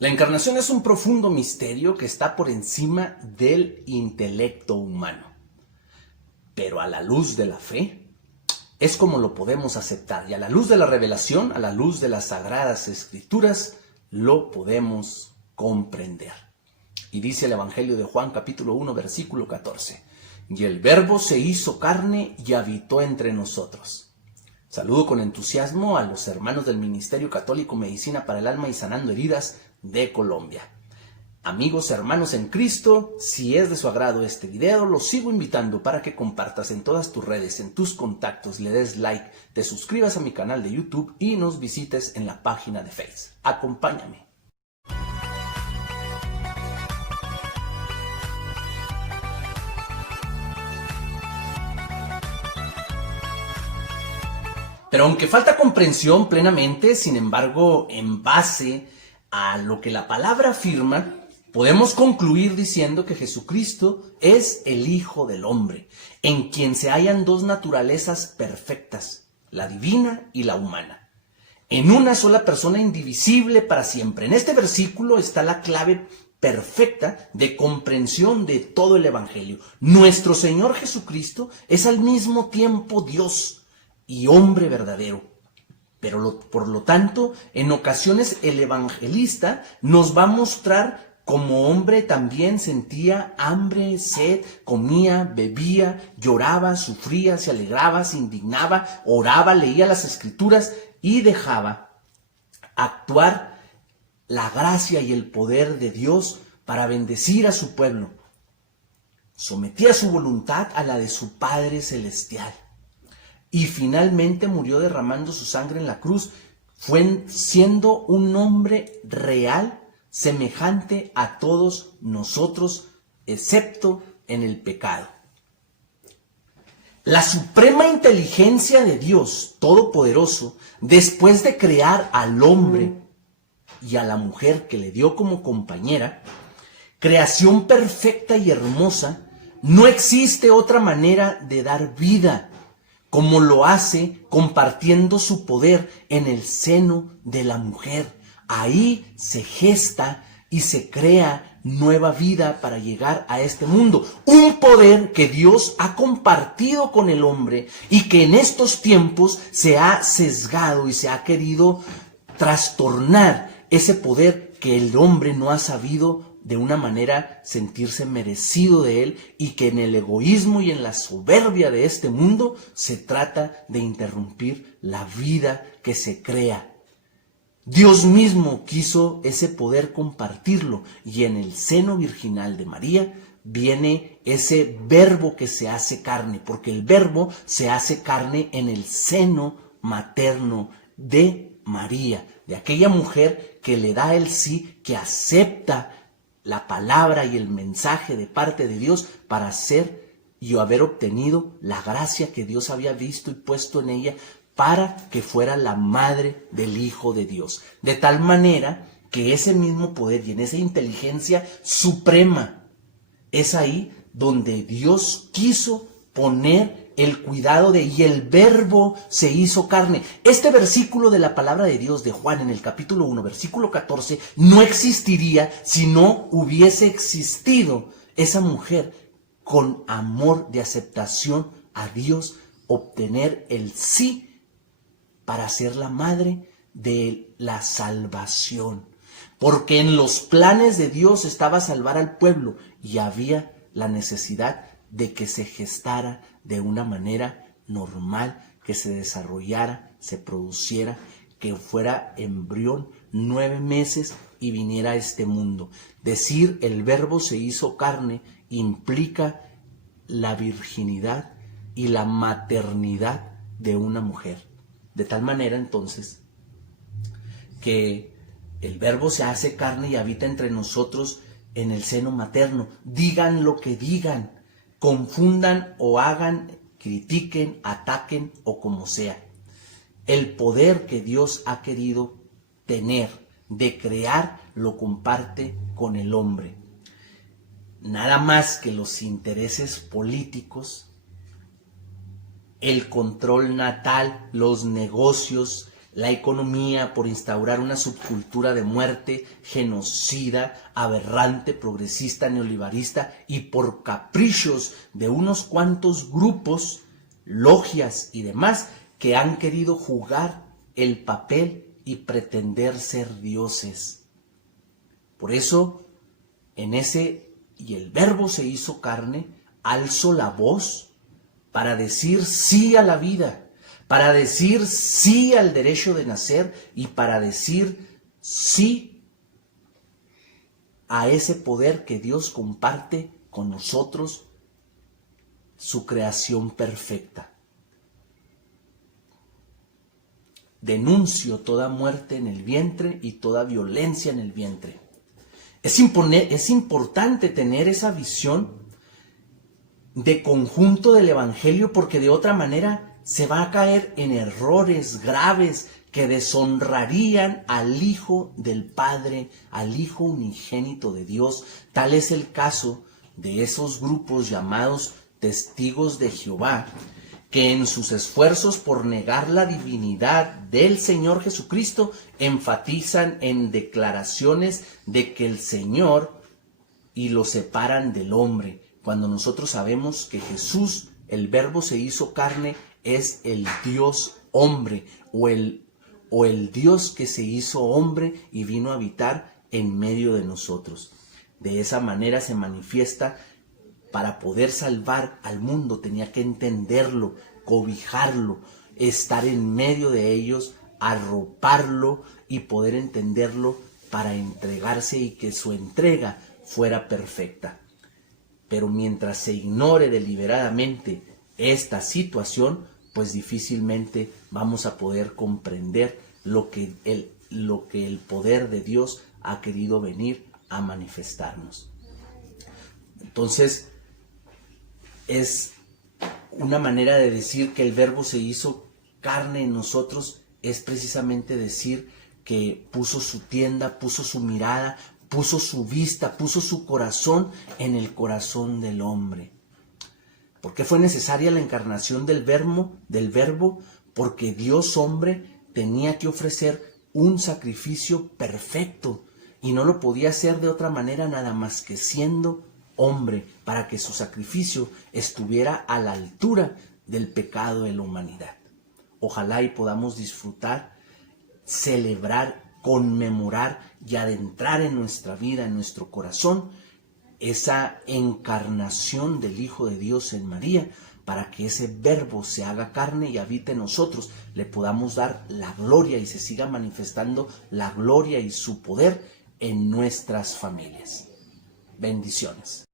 La encarnación es un profundo misterio que está por encima del intelecto humano. Pero a la luz de la fe, es como lo podemos aceptar. Y a la luz de la revelación, a la luz de las Sagradas Escrituras, lo podemos comprender. Y dice el Evangelio de Juan, capítulo 1, versículo 14. Y el Verbo se hizo carne y habitó entre nosotros. Saludo con entusiasmo a los hermanos del Ministerio Católico Medicina para el Alma y Sanando Heridas de Colombia. Amigos, hermanos en Cristo, si es de su agrado este video, los sigo invitando para que compartas en todas tus redes, en tus contactos, le des like, te suscribas a mi canal de YouTube y nos visites en la página de Facebook. Acompáñame. Pero aunque falta comprensión plenamente, sin embargo, en base a lo que la palabra afirma, podemos concluir diciendo que Jesucristo es el Hijo del Hombre, en quien se hallan dos naturalezas perfectas, la divina y la humana, en una sola persona indivisible para siempre. En este versículo está la clave perfecta de comprensión de todo el Evangelio. Nuestro Señor Jesucristo es al mismo tiempo Dios y hombre verdadero. Pero por lo tanto, en ocasiones el evangelista nos va a mostrar como hombre también sentía hambre, sed, comía, bebía, lloraba, sufría, se alegraba, se indignaba, oraba, leía las Escrituras y dejaba actuar la gracia y el poder de Dios para bendecir a su pueblo. Sometía su voluntad a la de su Padre Celestial. Y finalmente murió derramando su sangre en la cruz, siendo un hombre real, semejante a todos nosotros, excepto en el pecado. La suprema inteligencia de Dios Todopoderoso, después de crear al hombre y a la mujer que le dio como compañera, creación perfecta y hermosa, no existe otra manera de dar vida como lo hace compartiendo su poder en el seno de la mujer. Ahí se gesta y se crea nueva vida para llegar a este mundo. Un poder que Dios ha compartido con el hombre y que en estos tiempos se ha sesgado y se ha querido trastornar ese poder que el hombre no ha sabido de una manera sentirse merecido de él, y que en el egoísmo y en la soberbia de este mundo se trata de interrumpir la vida que se crea. Dios mismo quiso ese poder compartirlo, y en el seno virginal de María viene ese verbo que se hace carne, porque el verbo se hace carne en el seno materno de María, de aquella mujer que le da el sí, que acepta la palabra y el mensaje de parte de Dios para ser y haber obtenido la gracia que Dios había visto y puesto en ella para que fuera la madre del Hijo de Dios. De tal manera que ese mismo poder y en esa inteligencia suprema es ahí donde Dios quiso poner el cuidado de, y el verbo se hizo carne. Este versículo de la palabra de Dios de Juan en el capítulo 1, versículo 14, no existiría si no hubiese existido esa mujer con amor de aceptación a Dios, obtener el sí para ser la madre de la salvación. Porque en los planes de Dios estaba salvar al pueblo y había la necesidad de que se gestara de una manera normal, que se desarrollara, se produciera, que fuera embrión 9 meses y viniera a este mundo. Decir el verbo se hizo carne implica la virginidad y la maternidad de una mujer. De tal manera entonces que el verbo se hace carne y habita entre nosotros en el seno materno. Digan lo que digan, confundan o hagan, critiquen, ataquen o como sea. El poder que Dios ha querido tener de crear lo comparte con el hombre. Nada más que los intereses políticos, el control natal, los negocios, la economía, por instaurar una subcultura de muerte, genocida, aberrante, progresista, neoliberista, y por caprichos de unos cuantos grupos, logias y demás, que han querido jugar el papel y pretender ser dioses. Por eso, y el Verbo se hizo carne, alzo la voz para decir sí a la vida, para decir sí al derecho de nacer y para decir sí a ese poder que Dios comparte con nosotros, su creación perfecta. Denuncio toda muerte en el vientre y toda violencia en el vientre. Es importante tener esa visión de conjunto del Evangelio, porque de otra manera se va a caer en errores graves que deshonrarían al Hijo del Padre, al Hijo unigénito de Dios. Tal es el caso de esos grupos llamados testigos de Jehová, que en sus esfuerzos por negar la divinidad del Señor Jesucristo enfatizan en declaraciones de que el Señor y lo separan del hombre, cuando nosotros sabemos que Jesús, el Verbo se hizo carne, es el Dios hombre, o el Dios que se hizo hombre y vino a habitar en medio de nosotros. De esa manera se manifiesta. Para poder salvar al mundo tenía que entenderlo, cobijarlo, estar en medio de ellos, arroparlo y poder entenderlo para entregarse y que su entrega fuera perfecta. Pero mientras se ignore deliberadamente esta situación, pues difícilmente vamos a poder comprender lo que el poder de Dios ha querido venir a manifestarnos. Entonces, es una manera de decir que el Verbo se hizo carne en nosotros, es precisamente decir que puso su tienda, puso su mirada, puso su vista, puso su corazón en el corazón del hombre. ¿Por qué fue necesaria la encarnación del Verbo? Porque Dios hombre tenía que ofrecer un sacrificio perfecto y no lo podía hacer de otra manera nada más que siendo hombre, para que su sacrificio estuviera a la altura del pecado de la humanidad. Ojalá y podamos disfrutar, celebrar, conmemorar y adentrar en nuestra vida, en nuestro corazón, esa encarnación del Hijo de Dios en María, para que ese Verbo se haga carne y habite en nosotros, le podamos dar la gloria y se siga manifestando la gloria y su poder en nuestras familias. Bendiciones.